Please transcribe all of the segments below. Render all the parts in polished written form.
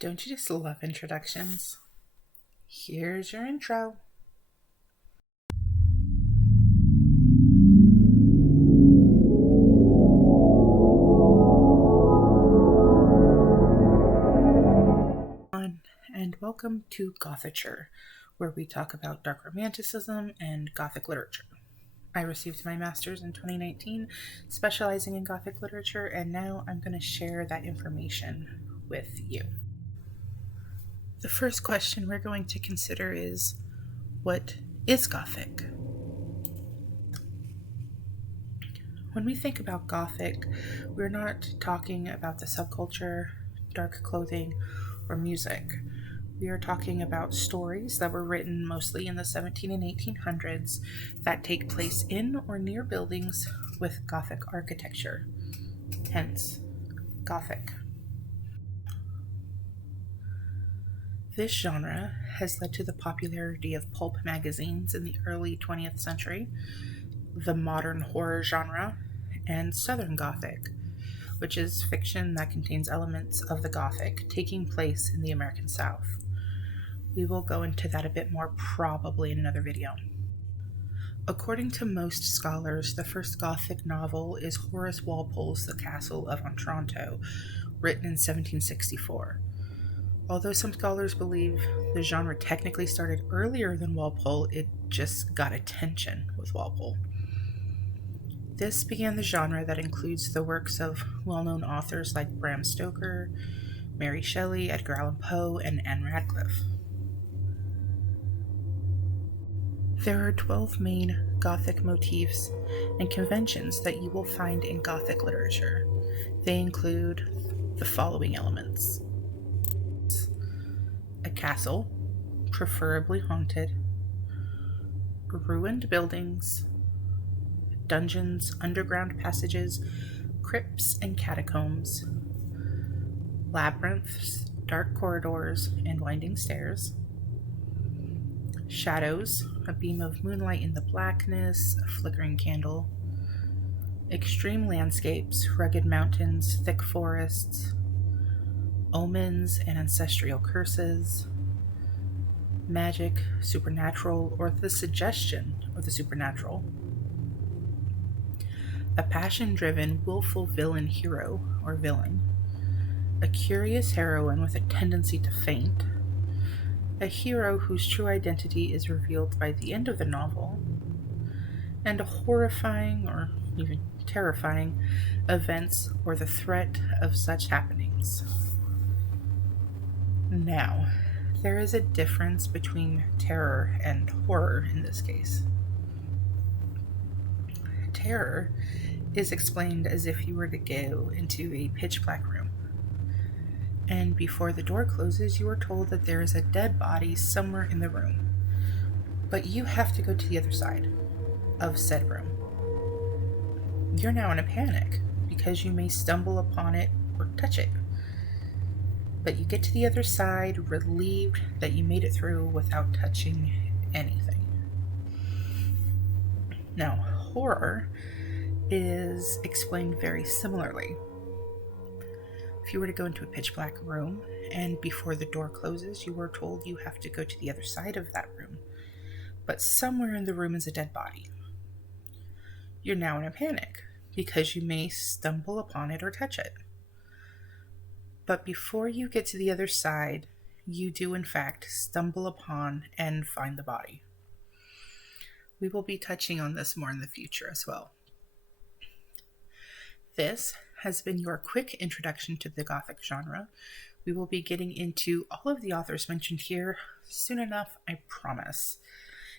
Don't you just love introductions? Here's your intro. And welcome to Gothiture, where we talk about dark romanticism and Gothic literature. I received my master's in 2019, specializing in Gothic literature, and now I'm going to share that information with you. The first question we're going to consider is, what is Gothic? When we think about Gothic, we're not talking about the subculture, dark clothing, or music. We are talking about stories that were written mostly in the 17 and 1800s that take place in or near buildings with Gothic architecture, hence Gothic. This genre has led to the popularity of pulp magazines in the early 20th century, the modern horror genre, and Southern Gothic, which is fiction that contains elements of the Gothic taking place in the American South. We will go into that a bit more probably in another video. According to most scholars, the first Gothic novel is Horace Walpole's The Castle of Otranto, written in 1764. Although some scholars believe the genre technically started earlier than Walpole, it just got attention with Walpole. This began the genre that includes the works of well-known authors like Bram Stoker, Mary Shelley, Edgar Allan Poe, and Anne Radcliffe. There are 12 main Gothic motifs and conventions that you will find in Gothic literature. They include the following elements: a castle, preferably haunted, ruined buildings, dungeons, underground passages, crypts and catacombs, labyrinths, dark corridors, and winding stairs, shadows, a beam of moonlight in the blackness, a flickering candle, extreme landscapes, rugged mountains, thick forests, omens and ancestral curses, magic, supernatural, or the suggestion of the supernatural, a passion-driven, willful villain hero or villain, a curious heroine with a tendency to faint, a hero whose true identity is revealed by the end of the novel, and horrifying or even terrifying events or the threat of such happenings. Now, there is a difference between terror and horror in this case. Terror is explained as if you were to go into a pitch black room, and before the door closes, you are told that there is a dead body somewhere in the room, but you have to go to the other side of said room. You're now in a panic because you may stumble upon it or touch it, but you get to the other side relieved that you made it through without touching anything. Now, horror is explained very similarly. If you were to go into a pitch black room and before the door closes, you are told you have to go to the other side of that room, but somewhere in the room is a dead body. You're now in a panic because you may stumble upon it or touch it. But before you get to the other side, you do in fact stumble upon and find the body. We will be touching on this more in the future as well. This has been your quick introduction to the Gothic genre. We will be getting into all of the authors mentioned here soon enough, I promise.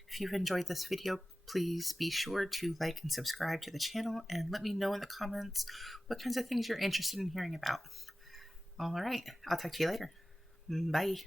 If you've enjoyed this video, please be sure to like and subscribe to the channel and let me know in the comments what kinds of things you're interested in hearing about. All right, I'll talk to you later. Bye.